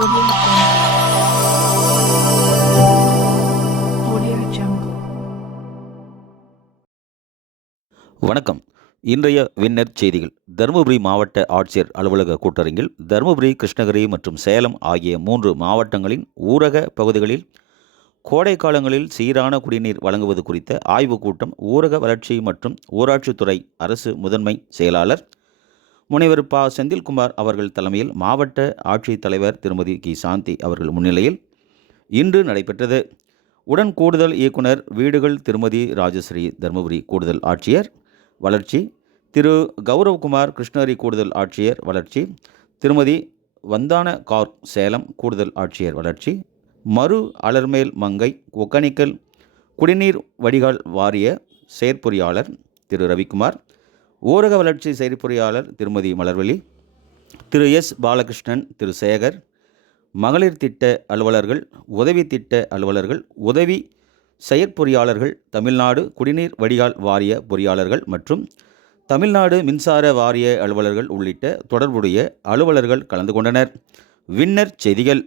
Audio Jungle. வணக்கம். இன்றைய winner செய்திகள். தருமபுரி மாவட்ட ஆட்சியர் அலுவலக கூட்டரங்கில் தருமபுரி, கிருஷ்ணகிரி மற்றும் சேலம் ஆகிய 3 மாவட்டங்களின் ஊரக பகுதிகளில் கோடை காலங்களில் சீரான குடிநீர் வழங்குவது குறித்த ஆய்வுக் கூட்டம் ஊரக வளர்ச்சி மற்றும் ஊராட்சித்துறை அரசு முதன்மை செயலாளர் முனைவர் ப. செந்தில்குமார் அவர்கள் தலைமையில் மாவட்ட ஆட்சித்தலைவர் திருமதி கி. சாந்தி அவர்கள் முன்னிலையில் இன்று நடைபெற்றது. உடன் கூடுதல் இயக்குனர் வீடுகள் திருமதி ராஜஸ்ரீ, தருமபுரி கூடுதல் ஆட்சியர் வளர்ச்சி திரு கௌரவ்குமார், கிருஷ்ணகிரி கூடுதல் ஆட்சியர் வளர்ச்சி திருமதி வந்தான கார், சேலம் கூடுதல் ஆட்சியர் வளர்ச்சி மறு அலர்மேல் மங்கை, ஒக்கனிக்கல் குடிநீர் வடிகால் வாரிய செயற்பொறியாளர் திரு ரவிக்குமார், ஊரக வளர்ச்சி செயற்பொறியாளர் திருமதி மலர்வழி, திரு எஸ். பாலகிருஷ்ணன், திரு சேகர், மகளிர் திட்ட அலுவலர்கள், உதவி திட்ட அலுவலர்கள், உதவி செயற்பொறியாளர்கள், தமிழ்நாடு குடிநீர் வடிகால் வாரிய பொறியாளர்கள் மற்றும் தமிழ்நாடு மின்சார வாரிய அலுவலர்கள் உள்ளிட்ட தொடர்புடைய அலுவலர்கள் கலந்து கொண்டனர். வின்னர் செய்திகள்.